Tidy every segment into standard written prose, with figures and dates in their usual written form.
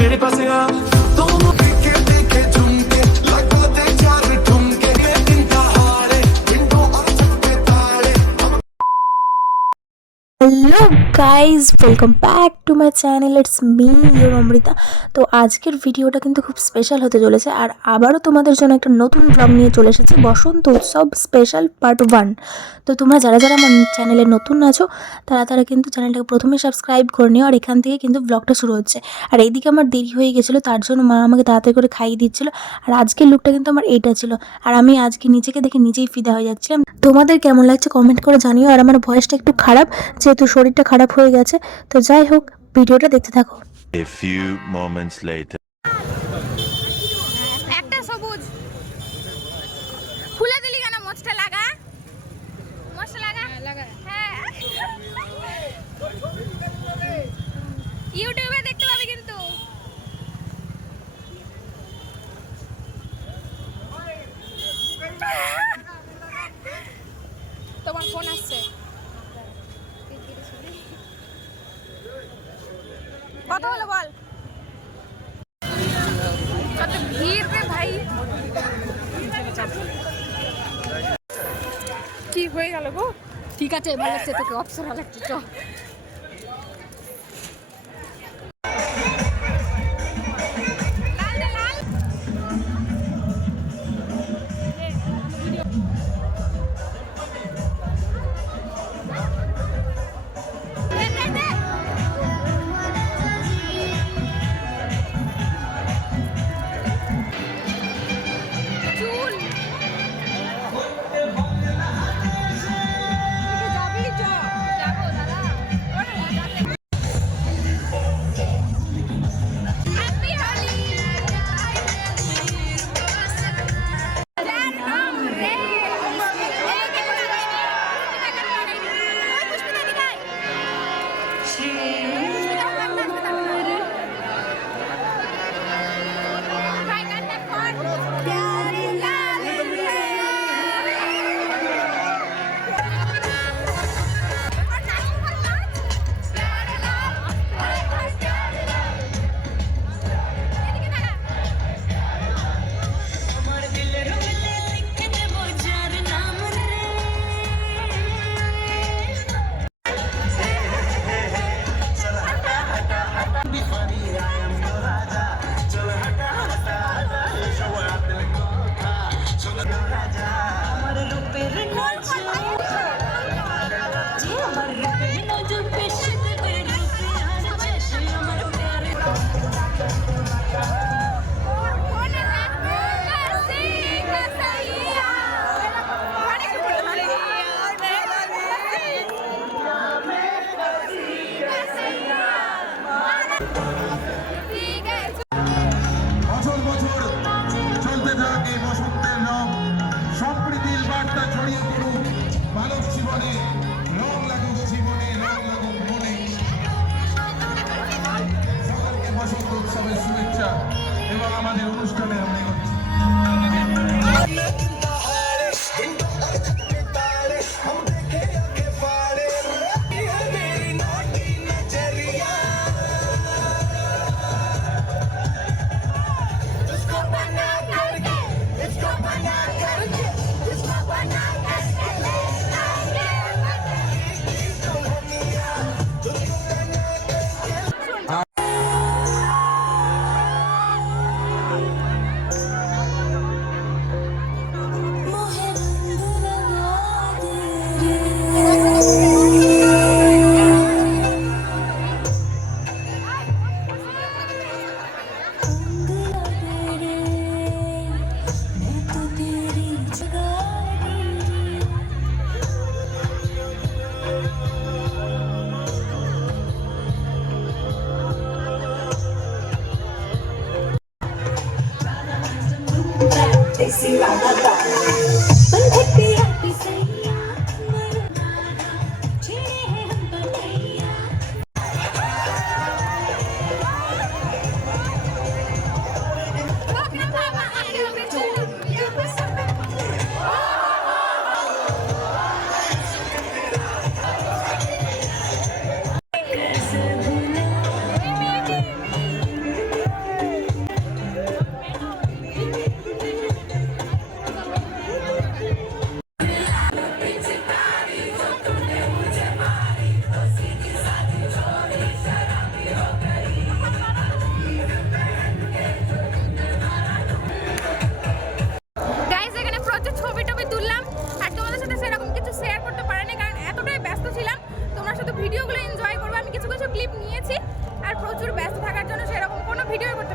मेरे पास आ दोनों देखे देखे झुमके लगा दे चार ठुमके दिन दहाड़े विंडो और छत पे ताड़े। Hello guys, welcome back to my channel. It's me your Amrita. তো আজকের ভিডিওটা কিন্তু খুব স্পেশাল হতে চলেছে, আর আবারও তোমাদের জন্য একটা নতুন ব্লগ নিয়ে চলে এসেছি, বসন্ত উৎসব স্পেশাল পার্ট 1। তো তোমরা যারা যারা আমার চ্যানেলে নতুন আছো তারা কিন্তু চ্যানেলটাকে প্রথমে সাবস্ক্রাইব করে নিও, আর এখান থেকে কিন্তু ব্লগটা শুরু হচ্ছে। আর এইদিকে আমার দেরি হয়ে গেছিলো, তার জন্য মা আমাকে তাড়াতাড়ি করে খাইয়ে দিচ্ছিলো। আর আজকের লুকটা কিন্তু আমার এইটা ছিল, আর আমি আজকে নিজেকে দেখে নিজেই ফিদা হয়ে যাচ্ছিলাম। তোমাদের কেমন লাগছে কমেন্ট করে জানিও। আর আমার ভয়েসটা একটু খারাপ, যেহেতু শরীরটা খারাপ হয়ে গেছে। তো যাই হোক, ভিডিওটা দেখতে থাকো। A few moments later. একটা সবুজ খুলে দিলি কেন? মোচটা লাগা, মোচটা লাগা, হ্যাঁ ইউটিউবে দেখতে পাবি কিন্তু। তোমার ফোন আসছে, কথা হলো বল। কত ভিড় রে ভাই, কি হয়ে গেল গো? ঠিক আছে, ভালো লাগছে তোকে, অপসরা লাগছে। চ লাল দে লাল। দে, দে, দে। চুল যাবি? যাবো দাদা। হ্যাপি হোলি। বছর বছর চলতে থাকে বসন্তের রং, সম্প্রীতির বার্তা ছড়িয়ে পড়ুক মানব জীবনে, রং লাগুক জীবনে, রং লাগুক মনে। সকলকে বসন্ত উৎসবের শুভেচ্ছা এবং আমাদের অনুষ্ঠানে আমরা এগোচ্ছি।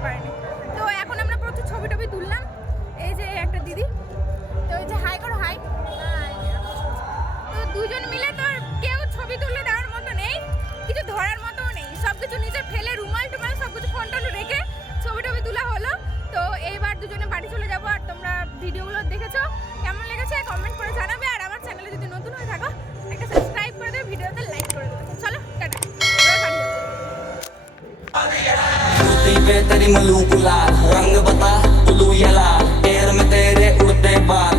পারেনি। তো এখন আমরা প্রচুর ছবি টবি তুললাম। এই যে একটা দিদি, তো এই যে হাই করো, হাই। তো দুজন মিলে তো আর কেউ ছবি তুলে দেওয়ার মতো নেই, কিছু ধরার মতো নেই, সব কিছু নিচে ফেলে রুমাল টুমাল সব কিছু ফোন টোন রেখে ছবি টবি তোলা হলো। তো এইবার দুজনে বাড়ি চলে যাবো। আর তোমরা ভিডিওগুলো দেখেছো, কেমন লেগেছে কমেন্ট করে জানাবে। আর আমার চ্যানেলে যদি নতুন হয়ে থাকো একটা সাবস্ক্রাইব করে দেবে, ভিডিওতে লাইক করে দেবে। চলো টাটা, এবার বাড়ি যাবো। धरती पे तेरी मलूक लाल रंग बता तू ये लाल पैर में तेरे उड़ते बाल